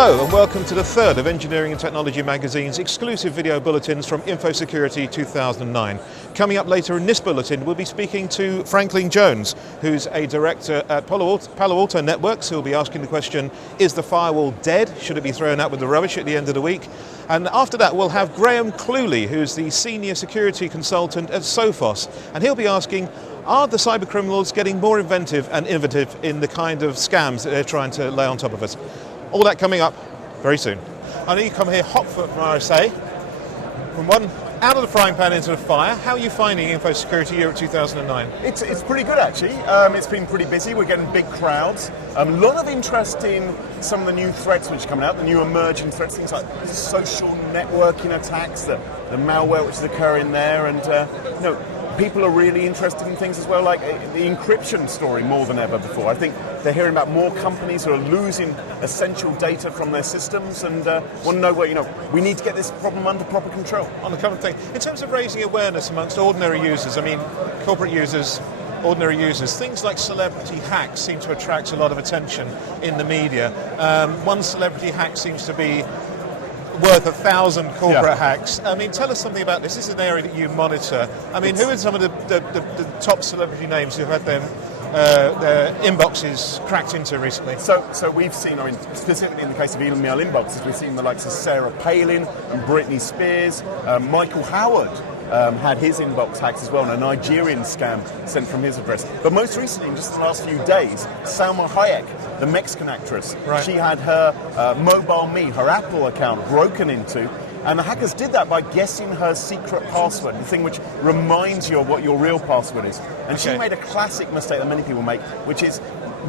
Hello and welcome to the third of Engineering and Technology Magazine's exclusive video bulletins from InfoSecurity 2009. Coming up later in this bulletin, we'll be speaking to Franklin Jones, who's a director at Palo Alto Networks, who'll be asking the question, is the firewall dead? Should it be thrown out with the rubbish at the end of the week? And after that, we'll have Graham Cluley, who's the senior security consultant at Sophos, and he'll be asking, are the cyber criminals getting more inventive and innovative in the kind of scams that they're trying to lay on top of us? All that coming up very soon. I know you come here hot foot from RSA, out of the frying pan into the fire. How are you finding InfoSecurity Europe 2009? It's pretty good actually. It's been pretty busy. We're getting big crowds. A lot of interest in some of the new threats which are coming out, the new emerging threats, things like social networking attacks, the malware which is occurring there, and people are really interested in things as well, like the encryption story more than ever before. I think they're hearing about more companies who are losing essential data from their systems and want to know what, we need to get this problem under proper control. On the common thing, in terms of raising awareness amongst ordinary users, I mean, corporate users, ordinary users, things like celebrity hacks seem to attract a lot of attention in the media. One celebrity hack seems to be worth 1,000 corporate hacks. I mean, tell us something about this. This is an area that you monitor. I mean, who are some of the top celebrity names who've had their inboxes cracked into recently? So we've seen, specifically in the case of email inboxes, we've seen the likes of Sarah Palin and Britney Spears. Michael Howard had his inbox hacked as well, and a Nigerian scam sent from his address. But most recently, in just the last few days, Salma Hayek, the Mexican actress, she had her MobileMe, her Apple account, broken into, and the hackers did that by guessing her secret password, the thing which reminds you of what your real password is. And she made a classic mistake that many people make, which is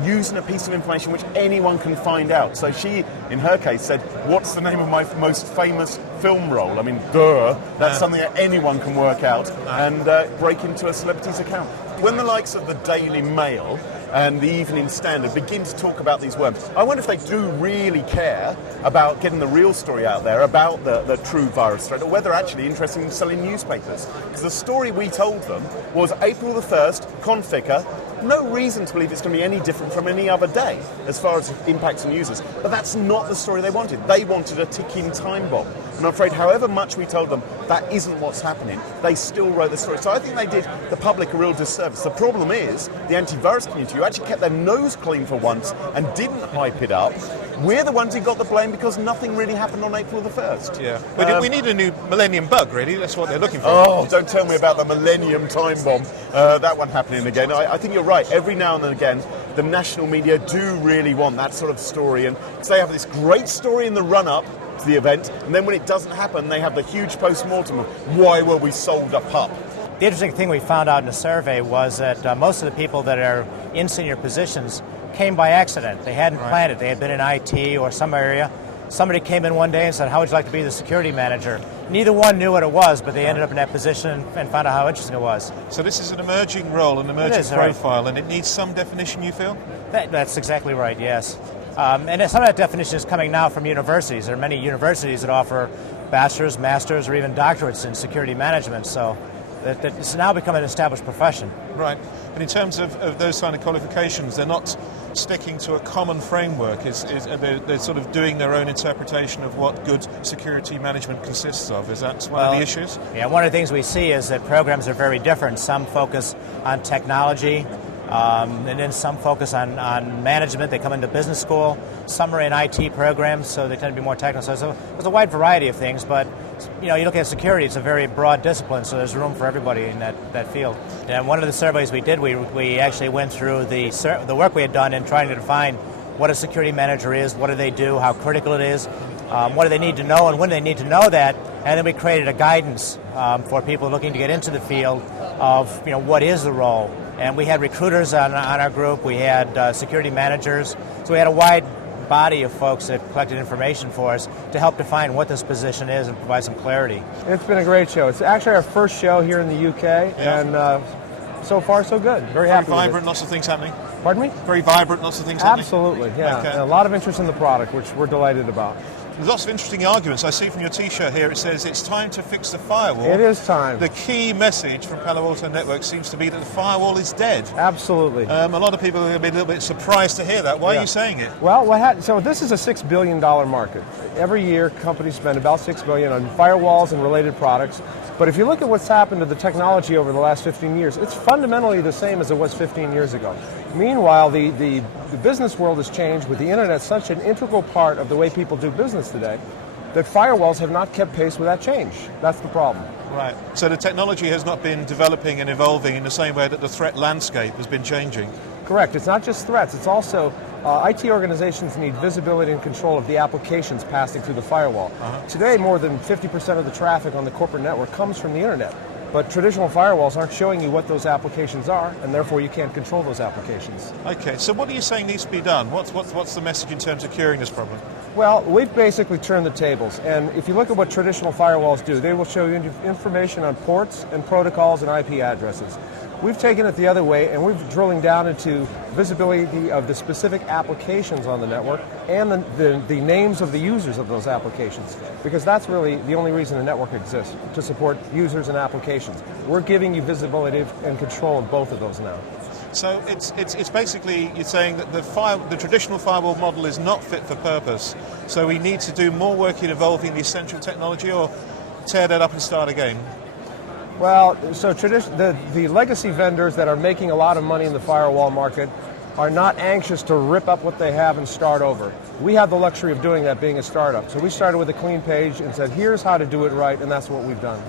using a piece of information which anyone can find out. So she, in her case, said, what's the name of my most famous film role? I mean, duh, that's something that anyone can work out and break into a celebrity's account. When the likes of the Daily Mail and the Evening Standard begin to talk about these worms, I wonder if they do really care about getting the real story out there about the true virus threat, or whether they're actually interested in selling newspapers. Because the story we told them was April the 1st, Configure, no reason to believe it's going to be any different from any other day as far as impacts on users. But that's not the story they wanted. They wanted a ticking time bomb. And I'm afraid however much we told them that isn't what's happening, they still wrote the story. So I think they did the public a real disservice. The problem is the antivirus community, who actually kept their nose clean for once and didn't hype it up, we're the ones who got the blame because nothing really happened on April the 1st. Yeah, we need a new millennium bug, really. That's what they're looking for. Oh, don't tell me about the millennium time bomb. That one happening again. I think you're right. Every now and again, the national media do really want that sort of story. And so they have this great story in the run-up to the event, and then when it doesn't happen, they have the huge post-mortem of why were we sold a pup? The interesting thing we found out in the survey was that most of the people that are in senior positions came by accident. They hadn't planned it. They had been in IT or some area. Somebody came in one day and said, how would you like to be the security manager? Neither one knew what it was, but they ended up in that position and found out how interesting it was. So this is an emerging role, an emerging profile, and it needs some definition, you feel? That's exactly right, yes. And some of that definition is coming now from universities. There are many universities that offer bachelor's, master's, or even doctorates in security management, so it's now become an established profession. Right, but in terms of those kind of qualifications, they're not sticking to a common framework. They're sort of doing their own interpretation of what good security management consists of. Is that one of the issues? Yeah, one of the things we see is that programs are very different. Some focus on technology, and then some focus on management. They come into business school. Some are in IT programs, so they tend to be more technical. So there's a wide variety of things, but you look at security, it's a very broad discipline, so there's room for everybody in that field. And one of the surveys we did, we actually went through the work we had done in trying to define what a security manager is, what do they do, how critical it is, what do they need to know, and when they need to know that, and then we created a guidance for people looking to get into the field of what is the role. And we had recruiters on our group, we had security managers, so we had a wide body of folks that collected information for us to help define what this position is and provide some clarity. It's been a great show. It's actually our first show here in the UK, and so far so good. Very happy with it. Very vibrant, lots of things happening. Pardon me? Very vibrant, lots of things happening. Absolutely, yeah. Okay. And a lot of interest in the product, which we're delighted about. There's lots of interesting arguments. I see from your T-shirt here, it says it's time to fix the firewall. It is time. The key message from Palo Alto Networks seems to be that the firewall is dead. Absolutely. A lot of people are going to be a little bit surprised to hear that. Why are you saying it? Well, so this is a $6 billion market. Every year, companies spend about $6 billion on firewalls and related products. But if you look at what's happened to the technology over the last 15 years, it's fundamentally the same as it was 15 years ago. Meanwhile, the business world has changed with the internet such an integral part of the way people do business today that firewalls have not kept pace with that change. That's the problem. Right. So the technology has not been developing and evolving in the same way that the threat landscape has been changing. Correct. It's not just threats. It's also IT organizations need visibility and control of the applications passing through the firewall. Today, more than 50% of the traffic on the corporate network comes from the internet. But traditional firewalls aren't showing you what those applications are, and therefore you can't control those applications. Okay, so what are you saying needs to be done? What's the message in terms of curing this problem? Well, we've basically turned the tables, and if you look at what traditional firewalls do, they will show you information on ports and protocols and IP addresses. We've taken it the other way, and we're drilling down into visibility of the specific applications on the network and the names of the users of those applications, because that's really the only reason a network exists, to support users and applications. We're giving you visibility and control of both of those now. So it's basically, you're saying that the traditional firewall model is not fit for purpose, so we need to do more work in evolving the essential technology, or tear that up and start again? Well, so the legacy vendors that are making a lot of money in the firewall market are not anxious to rip up what they have and start over. We have the luxury of doing that being a startup. So we started with a clean page and said, here's how to do it right, and that's what we've done.